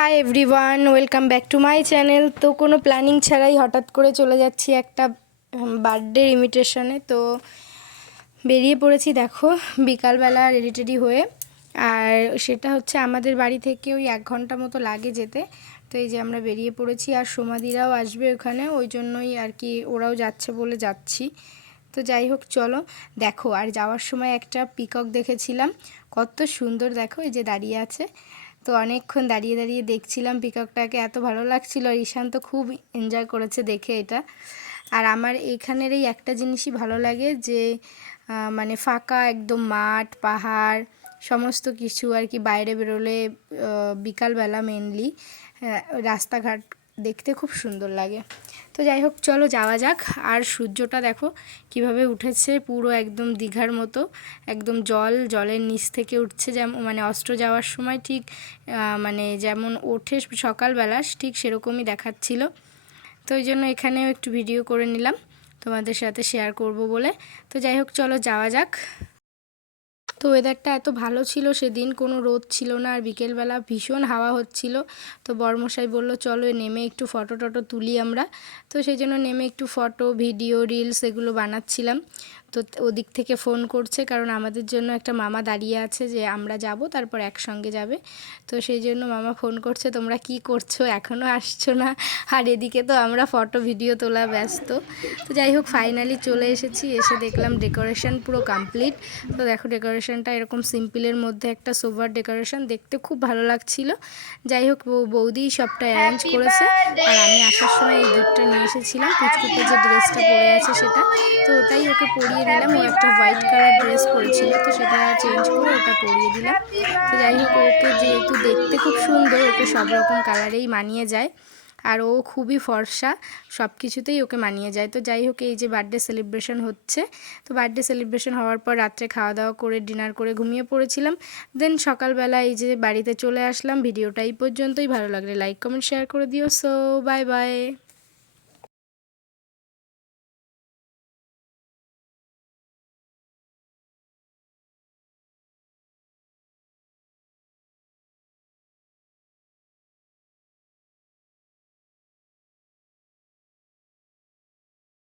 Hi everyone, welcome back to my channel. তো কোনো planning ছাড়াই হঠাৎ করে চলে যাচ্ছি একটা বার্থডে ইনভিটেশনে। তো বেরিয়ে পড়েছি, দেখো বিকালবেলা রেডি টেডি হয়ে। আর সেটা হচ্ছে আমাদের বাড়ি থেকে ওই 1 ঘন্টা মতো লাগে যেতে। তো এই যে আমরা বেরিয়ে পড়েছি, আর সোমাদিরাও আসবে ওখানে, ওই জন্যই আর কি ওরাও যাচ্ছে বলে যাচ্ছি। তো যাই হোক চলো, দেখো আর যাওয়ার সময় একটা পিকক দেখেছিলাম, কত সুন্দর দেখো, এই যে দাঁড়িয়ে আছে। তো অনেকক্ষণ দাঁড়িয়ে দাঁড়িয়ে দেখছিলাম পিককটাকে, এত ভালো লাগছিল। আর ঈশান তো খুব এনজয় করেছে দেখে এটা। আর আমার এইখানের এই একটা জিনিসই ভালো লাগে যে মানে ফাঁকা একদম মাঠ পাহাড় সমস্ত কিছু আর কি, বাইরে বেরোলে বিকালবেলা মেনলি রাস্তাঘাট দেখতে খুব সুন্দর লাগে। তো যাই হোক চলো যাওয়া যাক। আর সূর্যটা দেখো কিভাবে উঠেছে, পুরো একদম দীঘার মতো, একদম জলের নিচ থেকে উঠছে, যেমন মানে অস্ত্র যাওয়ার সময় ঠিক মানে যেমন ওঠে সকালবেলা ঠিক সেরকমই দেখাচ্ছিল। তো ওই জন্য এখানেও একটু ভিডিও করে নিলাম তোমাদের সাথে শেয়ার করব বলে। তো যাই হোক চলো যাওয়া যাক। তো ওয়েদারটা এত ভালো ছিল সেদিন, কোনো রোদ ছিল না, আর বিকেলবেলা ভীষণ হাওয়া হচ্ছিল। তো বরমশাই বলল চলো নেমে একটু ফটো টটো তুলি আমরা। তো সেই জন্য নেমে একটু ফটো ভিডিও রিলস এগুলো বানাচ্ছিলাম। তো ওদিক থেকে ফোন করছে, কারণ আমাদের জন্য একটা মামা দাঁড়িয়ে আছে যে আমরা যাব তারপর একসঙ্গে যাবে। তো সেই জন্য মামা ফোন করছে, তোমরা কি করছো, এখনও আসছো না? আর এদিকে তো আমরা ফটো ভিডিও তোলা ব্যস্ত। তো যাই হোক ফাইনালি চলে এসেছি, এসে দেখলাম ডেকোরেশন পুরো কমপ্লিট। তো দেখো ডেকোরেশনটা এরকম সিম্পলের মধ্যে একটা সোভার ডেকোরেশন, দেখতে খুব ভালো লাগছিল। যাই হোক বৌদি সবটা অ্যারেঞ্জ করেছে। আর আমি আসার সময় এই গিফটটা নিয়ে এসেছিলাম, পুচকুতে যে ড্রেসটা পরে আছে সেটা। তো ওটাই ওকে পরিয়ে দিলাম, ও একটা হোয়াইট কালার ড্রেস পরেছিল, তো সেটা চেঞ্জ করে ওটা পরিয়ে দিলাম। তো যাই হোক ওকে যেহেতু দেখতে খুব সুন্দর, ওকে সব রকম কালারেই মানিয়ে যায়। আর ও খুবই ফর্সা, সব কিছুতেই ওকে মানিয়ে যায়। তো যাই হোক এই যে বার্থডে সেলিব্রেশন হচ্ছে। তো বার্থডে সেলিব্রেশন হওয়ার পর রাত্রে খাওয়া দাওয়া করে ডিনার করে ঘুমিয়ে পড়েছিলাম। দেন সকালবেলা এই যে বাড়িতে চলে আসলাম। ভিডিওটা এই পর্যন্তই, ভালো লাগলে লাইক কমেন্ট শেয়ার করে দিও। So bye bye.